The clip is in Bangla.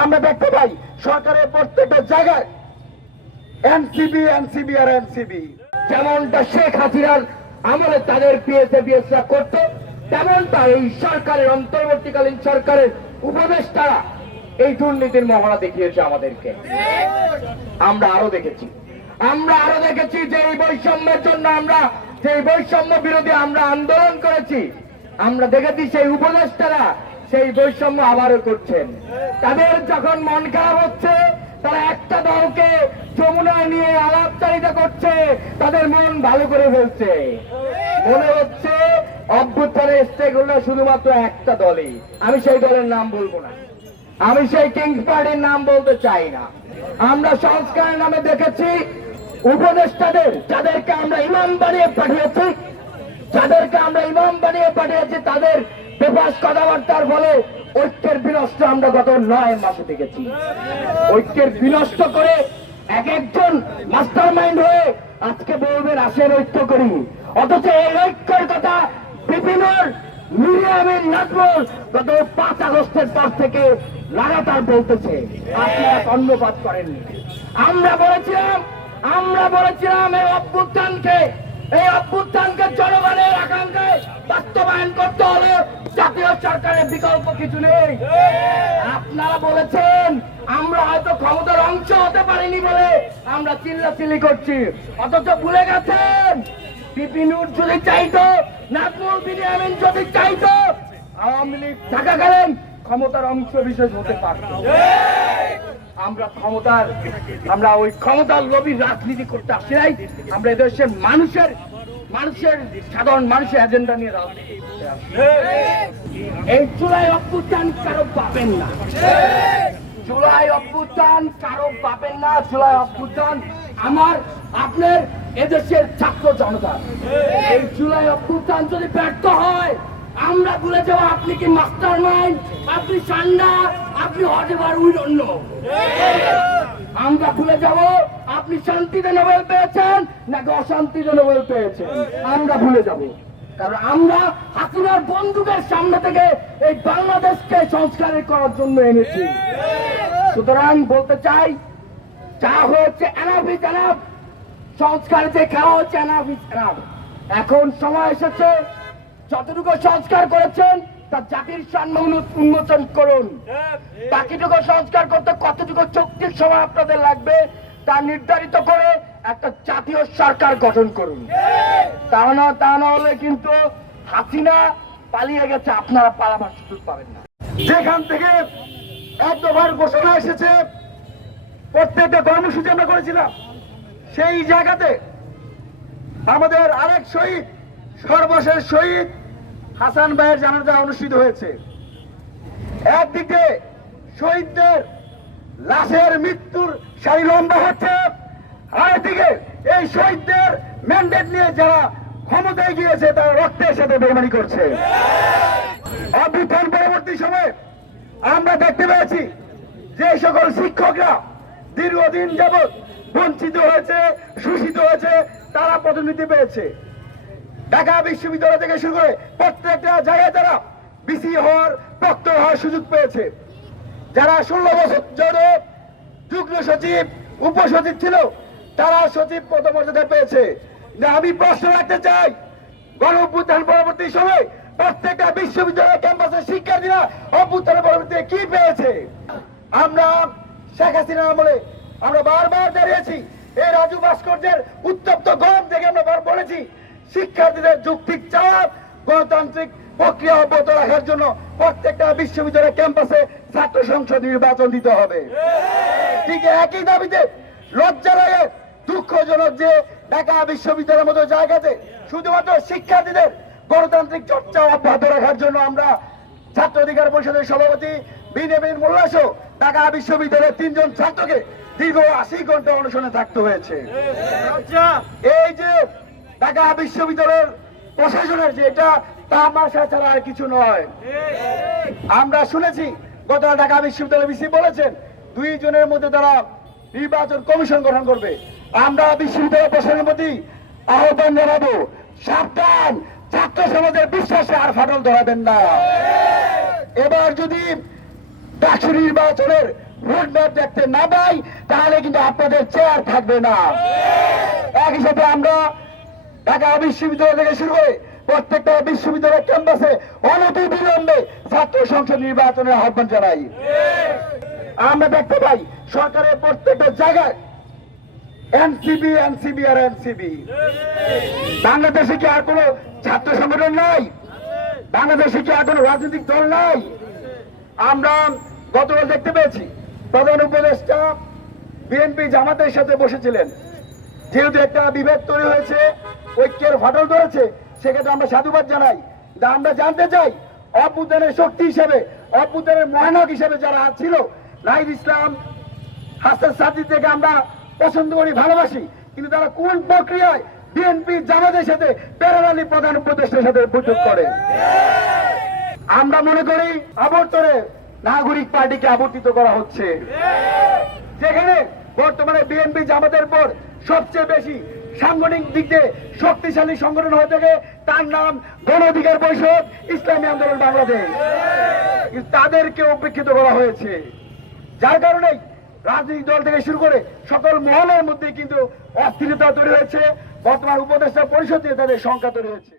আমরা দেখতে পাই সরকারের প্রত্যেকটা জায়গায় এনসিবি এনসিবি আর এনসিবি যেমনটা শেখ হাসিনার আমলে তাদের পিএসএ বিএসরা করতো, তেমনটা এই সরকারের, অন্তর্বর্তীকালীন সরকারের উপদেষ্টারা এই দুর্নীতির মহড়া দেখিয়েছে আমাদেরকে। আমরা আরও দেখেছি। আমরা আরও দেখেছি যে এই বৈষম্যের জন্য আমরা, যে বৈষম্য বিরোধী আমরা আন্দোলন করেছি, আমরা দেখেছি সেই উপদেষ্টারা সেই বৈষম্য আবারও করছেন। তাদের যখন মন খারাপ হচ্ছে, তারা একটা দলকে যমুনায় নিয়ে আলাপচারিতা করছে, তাদের মন ভালো করে ফেলছে। মনে হচ্ছে অভ্যুত্থানের স্টেক হলো শুধুমাত্র একটা দলই। আমি সেই দলের নাম বলব না। আমি সেই কিংস পার্টির নাম বলতে চাই না। আমরা সংস্কারের নামে দেখেছি, উপদেষ্টাদের, যাদেরকে আমরা ইমাম বানিয়ে পাঠিয়েছি, যাদেরকে আমরা ইমাম বানিয়ে পাঠিয়েছি, তাদের বেফাস কথাবার্তার ফলে ঐক্যের বিনষ্ট আমরা গত নয় মাসে দেখেছি। ঐক্যের বিনষ্ট করে এক একজন মাস্টার মাইন্ড হয়ে আজকে বলবেন আসেন ঐক্য করি। অথচ এই ঐক্যের কথা বিপিনর মিরিয়ামের নাজমুল গত পাঁচ আগস্টের পর থেকে লাগাতার বলতেছে। আমরা বলেছিলাম আমরা বলেছিলাম এই অভ্যুত্থানকে এই অভ্যুত্থানকে জনগণের বিকল্প কিছু নেই। আপনারা বলেছেন, আমরা হয়তো ক্ষমতার অংশ হতে পারিনি বলে আমরা চিল্লাচিল্লি করছি। অথচ ভুলে গেছেন বিপিনুর যদি চাইতো, নাজমুল বিনিয়ামিন যদি চাইতো, আওয়ামী লীগ থাকাকালীন ক্ষমতার অংশ বিশেষ হতে পারত। আমরা ক্ষমতার, আমরা ওই ক্ষমতার লোভী রাজনীতি করতে আসি নাই। আমরা এদেশের মানুষের মানুষের সাধারণ মানুষের এজেন্ডা নিয়ে এই চুলাই অভ্যুত্থান কারও পাবেন না। জুলাই অভ্যুত্থান কারও পাবেন না জুলাই অভ্যুত্থান আমার, আপনার এদেশের ছাত্র জনতা। এই জুলাই অভ্যুত্থান যদি ব্যর্থ হয়, আমরা ভুলে যাব আপনি কি মাস্টার মাইন্ড? আপনি সান্ডা? আপনি হটেবার উইডন্য আমরা ভুলে যাব আপনি শান্তিতে নোবেল পেয়েছেন নাকি অশান্তিতে নোবেল পেয়েছেন? আমরা ভুলে যাব। কারণ আমরা হাসিনার বন্দুকের সামনে থেকে এই বাংলাদেশকে সংস্কারের করার জন্য এনেছি। সুতরাং বলতে চাই যা হয়েছে এনাফি এনাফ সংস্কার যে খেলা হচ্ছে এনাফি এনাফ এখন সময় এসেছে যতটুকু সংস্কার করেছেন তার জাতির সামনে উন্মো- উন্মোচন করুন। বাকিটুকু সংস্কার করতে কতটুকু চুক্তির সময় আপনাদের লাগবে তা নির্ধারিত করে একটা জাতীয় সরকার গঠন করুন। তা না তা না হলে কিন্তু হাসিনা পালিয়ে গেছে, আপনারা পালাবার সুযোগ পাবেন না। যেখান থেকে এক দফার ঘোষণা এসেছে, প্রত্যেকটা কর্মসূচি আমরা করেছিলাম, সেই জায়গাতে আমাদের আরেক শহীদ, সর্বশেষ শহীদ হাসান ভাইয়ের জানাজা অনুষ্ঠিত হয়েছে। একদিকে শহীদদের লাশের মৃত্যুর সারি লম্বা হচ্ছে। আরেকদিকে এই শহীদদের ম্যান্ডেট নিয়ে যারা ক্ষমতায় গিয়েছে, তারা রক্তের সাথে বেমানি করছে। অভ্যুত্থান পরবর্তী সময়ে আমরা দেখতে পেয়েছি যে সকল শিক্ষকরা দীর্ঘদিন যাবৎ বঞ্চিত হয়েছে, শোষিত হয়েছে, তারা পদোন্নতি পেয়েছে। ঢাকা বিশ্ববিদ্যালয় থেকে শুরু করে প্রত্যেকটা জায়গায় তারা বিসি হওয়ার প্রক্টর হওয়ার সুযোগ পেয়েছে। যারা ষোলো বছর ধরে যুগ্ম সচিব, উপসচিব ছিল, তারা সচিব পদমর্যাদা পেয়েছে। আমি প্রশ্ন রাখতে চাই, গণ অভ্যুত্থান পরবর্তী সময় প্রত্যেকটা বিশ্ববিদ্যালয় ক্যাম্পাসের শিক্ষার্থীরা অভ্যুত্থানের পরবর্তী কি পেয়েছে? আমরা শেখ হাসিনা আমলে আমরা বারবার দাঁড়িয়েছি, এই রাজু ভাস্কর্যের উত্তপ্ত গরম থেকে আমরা বলেছি, শিক্ষার্থীদের যুক্তিক চাপ, গণতান্ত্রিক প্রক্রিয়া অব্যাহত রাখার জন্য প্রত্যেকটা বিশ্ববিদ্যালয় ক্যাম্পাসে ছাত্র সংসদ নির্বাচন দিতে হবে। ঠিক একই দাবিতে লজ্জা লাগে দুঃখজনক যে ঢাকা বিশ্ববিদ্যালয়ের মতো জায়গাতে শুধুমাত্র শিক্ষার্থীদের গণতান্ত্রিক চর্চা অব্যাহত রাখার জন্য আমরা ছাত্র অধিকার পরিষদের সভাপতি বিনেবিন মোল্লাসহ ঢাকা বিশ্ববিদ্যালয়ের তিনজন ছাত্রকে দীর্ঘ আশি ঘণ্টা অনশনে থাকতে হয়েছে। এই যে ঢাকা বিশ্ববিদ্যালয়ের প্রশাসনের যে এটা তামাশা ছাড়া আর কিছু নয়। আমরা শুনেছি, গতকাল ঢাকা বিশ্ববিদ্যালয় বিসি বলেছেন দুই জনের মধ্যে তারা নির্বাচন কমিশন গঠন করবে। আমরা বিশ্ববিদ্যালয় প্রশাসনের প্রতি আহ্বান জানাব, সাবধান, ছাত্র সমাজের বিশ্বাসে আর ফাটল ধরাবেন না। এবার যদি ডাকসু নির্বাচনের রোডম্যাপ দেখতে না পাই, তাহলে কিন্তু আপনাদের চেয়ার থাকবে না। একই সাথে আমরা ঢাকা বিশ্ববিদ্যালয় থেকে শুরু করে প্রত্যেকটা বিশ্ববিদ্যালয়ের ক্যাম্পাসে অনতি বিলম্বে ছাত্র সংসদ নির্বাচনের আহ্বান জানাই। আমরা দেখতে পাই সরকারের প্রত্যেকটা জায়গায় এনসিবি এনসিবি আর এনসিবি বাংলাদেশে কি আর কোনো ছাত্র সংগঠন নাই? বাংলাদেশে কি আর কোনো রাজনৈতিক দল নাই? আমরা গতকাল দেখতে পেয়েছি, প্রধান উপদেষ্টা বিএনপি জামাতের সাথে বসেছিলেন। যেহেতু একটা বিভেদ তৈরি হয়েছে, ঐক্যের ফাটল ধরেছে সেক্ষেত্রে আমরা সাধুবাদ জানাই। আমরা জানতে চাই, অভ্যুত্থানের শক্তি হিসেবে, অভ্যুত্থানের মহানক হিসেবে যারা ছিল, নাহিদ ইসলাম, হাসান সাদি থেকে আমরা পছন্দ করি, ভালোবাসি। কিন্তু তারা কোন প্রক্রিয়ায় বিএনপি জামাতের সাথে প্যারালালি প্রধান উপদেষ্টার সাথে বৈঠক করে? আমরা মনে করি আবর্তনে নাগরিক পার্টিকে আবর্তিত করা হচ্ছে। যেখানে বর্তমানে বিএনপি জামাতের পর সবচেয়ে বেশি সাংগঠনিক দিক দিয়ে শক্তিশালী সংগঠন হয়ে থাকে। তার নাম গণ অধিকার পরিষদ, ইসলামী আন্দোলন বাংলাদেশ। তাদেরকে উপেক্ষিত করা হয়েছে। যার কারণে রাজনৈতিক দল থেকে শুরু করে সকল মহলের মধ্যে কিন্তু অস্থিরতা তৈরি হয়েছে। বর্তমান উপদেষ্টা পরিষদ দিয়ে তাদের সংখ্যা তৈরি হয়েছে।